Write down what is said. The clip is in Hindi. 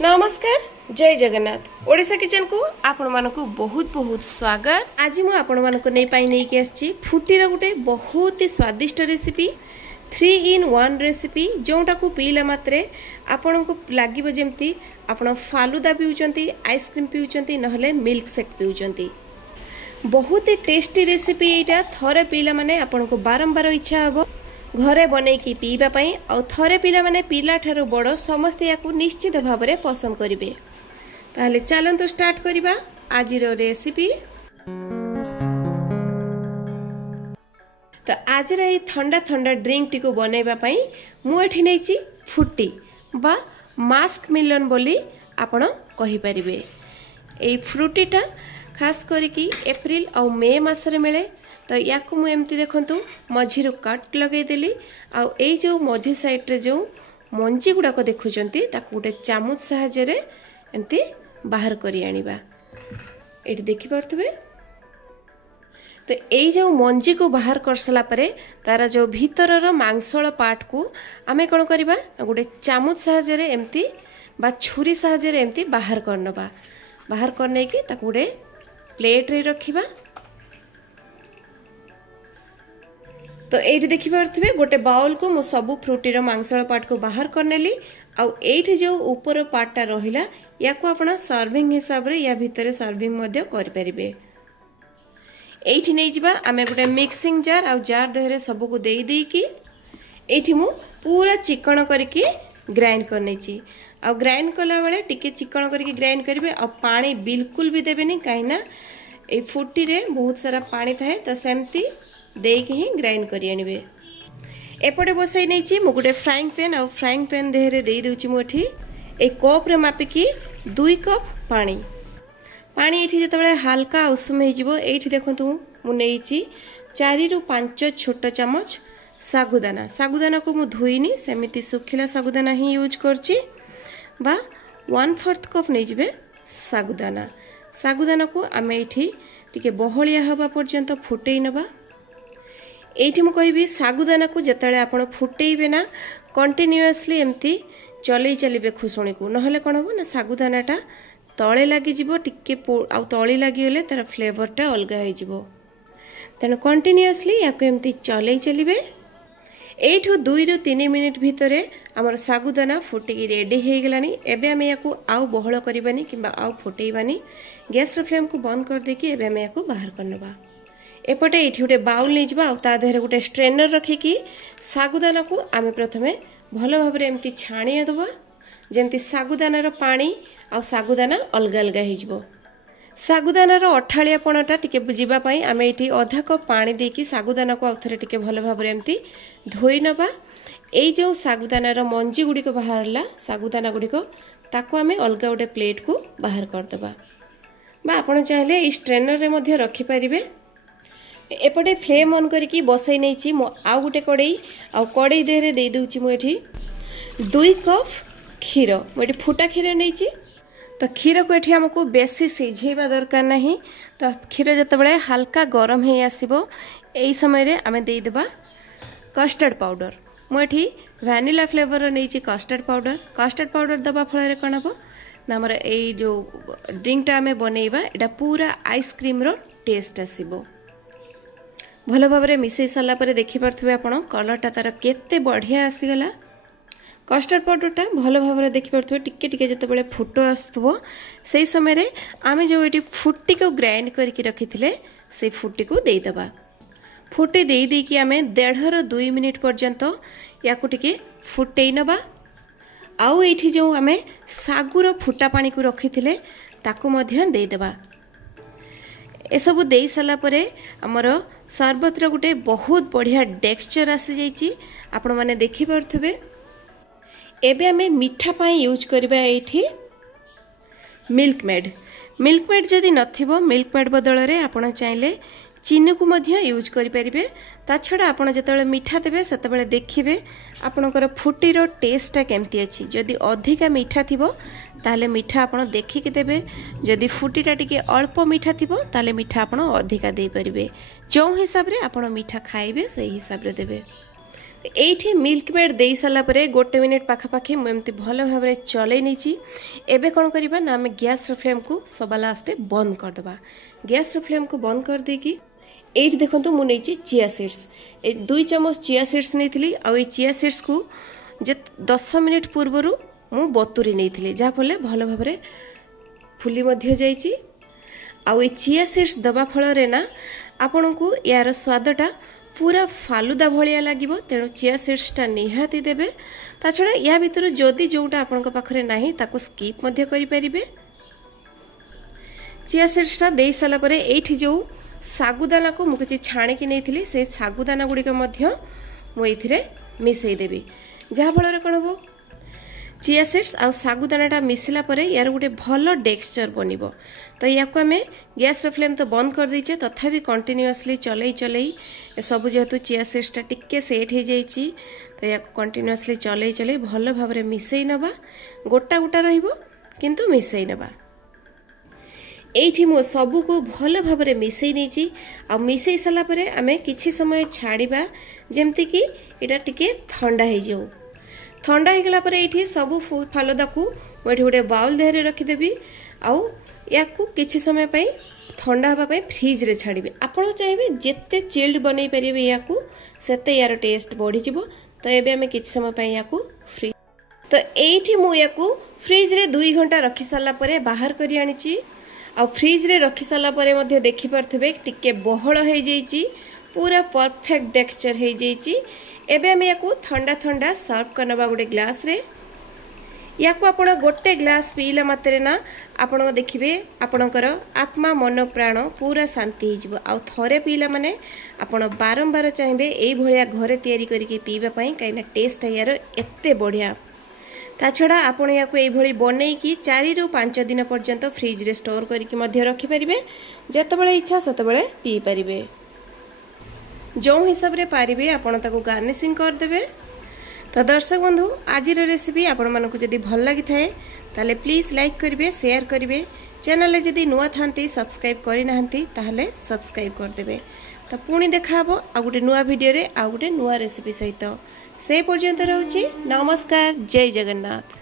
नमस्कार जय जगन्नाथ ओडिशा किचन को आपण मानक बहुत बहुत स्वागत। आज मु आपण मानक नहीं आसी फुटीर गोटे बहुत ही स्वादिष्ट रेसिपी 3 in 1 रेसिपी जोटा को पीला मात्रे आपण को लगे जमती आपण फालुदा पिउचंती आइसक्रीम पिउचंती नहले मिल्क शेक पिउचंती। बहुत ही टेस्टी रेसिपी एटा थरे पीला माने आपण को बारंबार इच्छा हबो घरे बनै की पीबा पई और थरे पीला माने पीला ठारो बड़ समस्त याकू निश्चित भाव में पसंद करिवे। ताहले चलंतु स्टार्ट करिबा आजिरो रेसिपी। तो आजिर ए ठंडा ठंडा ड्रिंक टी को बनैबा पई मु एठी नैची फुटी बा मास्क मिलन बोली आपण कहि परिबे। ए फ्रूटीटा खास करिकी एप्रिल और मे मासरे मिले। तो या एमती देखु मझीर कट लगेदेली आई जो मझी साइड्रे जो मंजी गुड़ाक देखुंत गोटे चामच साहाय्य एमती बाहर करी आनिबा। एटी देखि पारथबे। तो यही जो मंजी को बाहर कर सारा परे तार जो भीतर मांसल पार्ट को आमे कौन करवा गोटे चामच साहाय्य एमती बा छुरी साहाय्य एमती बाहर करनबा। बाहर करने की गोटे प्लेट रे रखिबा। तो ये देखि पारथबे गोटे बाउल को मो सबु फ्रूटीर मांसल पार्ट को बाहर करनेली आउ एठी जो ऊपर पार्टटा रहिला या को आपना सर्विंग हिसाब रे या भितरे सर्विंग मध्य करि परिबे। एठी नै जिबा आमे गोटे मिक्सिंग जार आउ जार देहरे सबु को देई देई की एठी मु पूरा चिकन करके ग्राइंड करनेची। आउ ग्राइंड कला बेले टिके चिकन करके ग्राइंड करिवे आ पानी बिल्कुल भी देबेनी काइना ए फुटी रे बहुत सारा पानी थाए। तो सेमती देके ही ग्राइंड करी आनिबे। एपटे बसाई नहीं मु गोटे फ्राइंग पैन आ फ्राइंग पैन देहरे दे दूची मुठी ए कप रे मापिकी 2 कप पानी। पानी एठी जतबेले हल्का उषुम हे जिवो एठी देखंतु मु नेइची 4 ରୁ 5 छोट चमच सागुदाना। सागुदाना को मु धोइनी सेमिति सुखिला सागुदाना ही यूज करची बा 1/4 कप नै जिवे सागुदाना। सागुदाना को आमे एठी टिके बहलिया हबा पर्यंत फुटेई नबा। एठी मु कहबी सागुदाना को जतले आपण फुटेइबे ना कंटिन्यूअसली एमती चलै चलिबे खुसुणी को नहले कोन हो ना सागुदानाटा तळे लागि जिवो टिके आ तळे लागि होले तार फ्लेवरटा अलगा हो जिवो। तेन कंटिन्यूअसली याको एमती चलै चलिबे। एठो 2 ରୁ 3 मिनिट भितरे हमर सागुदाना फुटी रेडी हे गेलानी। एबे हम याको आउ बहळ करबानी किबा आउ फुटेइबानी। गैस रो फ्लेम को बंद कर देकी एबे हम याको बाहर करनबा। एपटे ये गोटे बाउल नहीं जावा ता देहरे गोटे स्ट्रेनर रखिकी सागुदाना को आमे प्रथमे भल भाव एमती छाणी दबा जेमती सागुदानार पानी आ सागुदाना अलग अलग हो। सागुदानार अठालियापणटा टिके बुझीबा पई आमे एठी आधा कप पानी देकी सागुदाना को आउथरे टिके भल भाव एमती धोई नबा। एई जो सागुदानार मंजी गुड़िक बाहरला सागुदाना गुड़िक ताको आमे अलग गोटे प्लेट को बाहर करदबा बा आपण चाहिले ई स्ट्रेनर रे मध्य रखि परिबे। एपटे फ्लेम ऑन करके बसई नहीं मु आउ गोटे कड़ई आ कड़ई देहरे दे दूची मु एठी 2 कप क्षीर मुझे फुटा क्षीर नहीं। तो क्षीर को एठी हमको बेसी सिझेबा दरकार नहीं। तो क्षीर जतबेले हल्का गरम हे आसीबो एई समय रे आमे दे देबा कस्टर्ड पाउडर। मु एठी वैनिला फ्लेवर नहीं कस्टर्ड पाउडर। कस्टर्ड पाउडर दबा फल कौन हम ना हमर एई जो ड्रिंकटा आमे बनैबा एटा पूरा आइसक्रीम रो टेस्ट आसीबो। भल भाव में मिसई सारा पर देखिपे आप कलरटा तार केते बढ़िया आसीगला। कस्टर्ड पाउडरटा भल भाव में देखिपे टिके टिके जितेबाला फुट आसुव से समय आमे जो ये फुटी को ग्राइंड करके रखी से फुटी को देदेबा। फुटे देकी आमे 1.5 ରୁ 2 मिनिट पर्यंत या टिके फुटे नबा। आउ ये जो आमे सागुर फुटा पानी को रखी ताकू मध्य देदेबा। एसबू दे सारा परे हमर सरबतर गोटे बहुत बढ़िया टेक्सचर आसी जाइए आपण मैंने देखिपे। एबे आमे मीठा पाई यूज करबा एठी मिल्क मेड। मिल्क मेड जदि नथिबो मिल्क मेड बदल रे आपण चाहिले चीनी को मध्य यूज करि परिबे। ता छडा आपण जतबेले मीठा देबे सेतबेले देखिबे आपणकर फुटीर टेस्टटा केमती अछि। जदि अधिका मीठा थिबो ताले मीठा आपण देखिके देबे। जदि फुटीटा टिके अल्प मीठा थिबो ताले मीठा आपण अधिका दे परिबे। जो हिसाब रे आपण मीठा खाइबे से हिसाब रे देबे। एठी मिल्क मेड दे सारा परे गोटे मिनिट पाखापाखि मुझे भल भाव चलै नहीं। एबे कौन करवा ना आम गैस फ्लेम को सवा लास्ट बंद करदे। गैस फ्लेम को बंद कर देकी एठी देखो मुझे चिया सीड्स 2 चम्मच चिया सीड्स नहीं आई चिया सीड्स को 10 मिनिट पूर्वर मु बतुरी नहीं जहाँफल भल भाव फुली जाइए। आउ चिया सीड्स दबा फल ना आपण को यार स्वादटा पूरा फालुदा भलिया लगे। तेणु चिया सीड्सटा निहाती देबे। ता छड़ा या भितर जदि जोटा आपण पाखरे नाही ताको स्किप मध्य करि परिबे। चिया सीड्सटा दे साला परे एठी जो सागुदाना को मु किछि छाणी कि नैथिली से सागुदाना गुडी को मध्य मु एथिरे मिसई देबी। जहा फल रे कोन हो चिया सीड्स आ सागुदानाटा मिसिला परे यार गोटे भल टेक्सचर बनिबो। तो या को आमे गैस फ्लेम तो बंद कर दीचे तथापि कंटिन्यूअसली चलई चलई सब जेहेतु चिया सीड्सटा टिके सेट हो जाइए तो या कंटिन्यूअसली चलई चलई भल भाव में मिसई नबा। गोटा गोटा रहिबो किंतु मिसई नबा। एठी मो सबू को भल भाव में मिसई नहीं आ मिसई सारा परे आमे किछि समय छाड़िबा जेमति कि एटा टिके ठंडा हो जाऊ। ठंडा होगला पर ये सबू फालुदा को मुझे गोटे बाउल देहरे रखीदेवी। आउ या किछि समय पाई ठंडा हाँपाई फ्रिज रे छाड़बी। आपड़ चाहिए जिते चिल्ड बनई पारे या सेते यार टेस्ट बढ़ी। तो ये आम कि समय पाई या फ्रिज तो ये मुझे फ्रिज रे 2 घंटा रखी सारा परे बाहर करी आनी। आ फ्रिज रे रखी सारा परे देखि पारथबे टिके बहळ हो जाइए पूरा परफेक्ट टेक्सचर हो जाइए। एबे हम या ठंडा ठंडा सर्व करनबा गोटे ग्लास रे। या आपण गोटे ग्लास पीला मात्रे ना आपण देखिबे आपणकर आत्मा मन प्राण पूरा शांति हो। आ थरे पीला माने आपण बारंबार चाहिए यही भलिया घरे तैयारी करके पीबा पई कहीं टेस्ट यार एते बढ़िया। ता छड़ा आपण या को एभली बनै कि 4 रु 5 दिन पर्यंत फ्रिज रे स्टोर करके मध्य रखि परिबे। जेतेबेले इच्छा सेतेबेले पी परिबे। जो हिसाब रे पारिबे आपण ताको गार्निशिंग कर देबे। तो दर्शक बंधु आज रेसिपी आपण मानको जदी भल लागि थाए ताले प्लीज लाइक करिवे शेयर करिवे। चैनल जदी नुआ थांती सब्सक्राइब करि नाहंती ताहले सब्सक्राइब कर देबे। तो पुणी देखा हबो आ गुटे नुआ वीडियो रे आ गुटे नुआ रेसिपी सहित। से पर्यंत रहउची नमस्कार। जय जगन्नाथ।